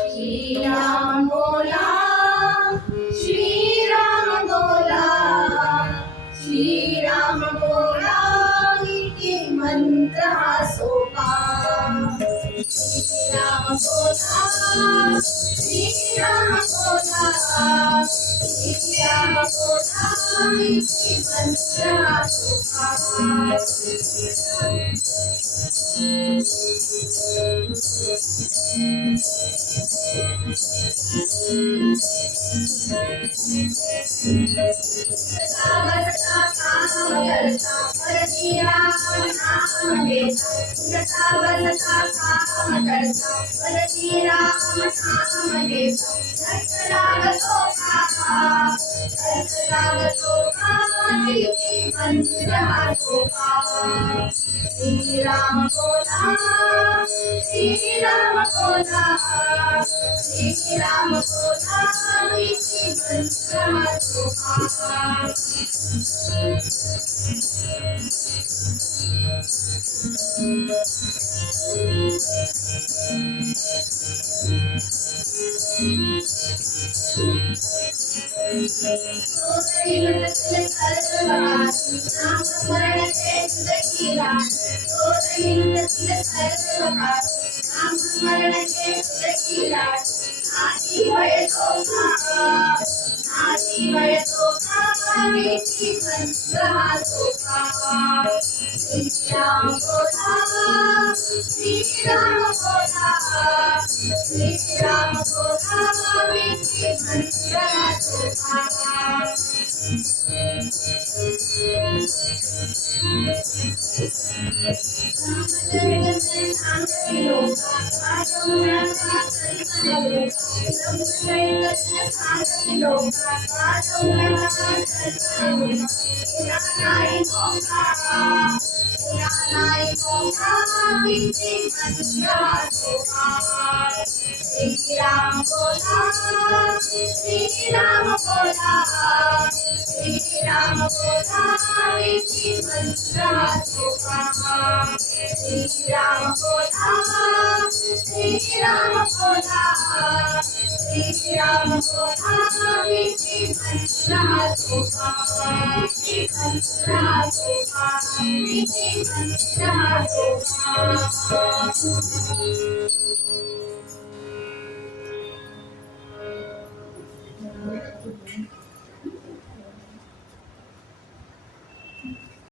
श्रीराम बोला, श्रीराम बोला, श्रीराम बोला की मंत्र हा सोपा. श्रीराम बोला, श्रीराम बोला, श्रीराम बोला की मंत्र हा सोपा. श्रीराम बोला, श्रीराम बोला, श्रीराम बोला विधी मंत्र हा सोपा. श्रीराम बोला, श्रीराम बोला, श्रीराम बोला विधी मंत्र हा सोपा. श्रीराम बोला, श्रीराम बोला, श्रीराम बोला विधी मंत्र हा सोपा. श्रीराम बोला, श्रीराम बोला, श्रीराम बोला विधी मंत्र हा सोपा. मंत्र हा सोपा, विधी मंत्र हा सोपा.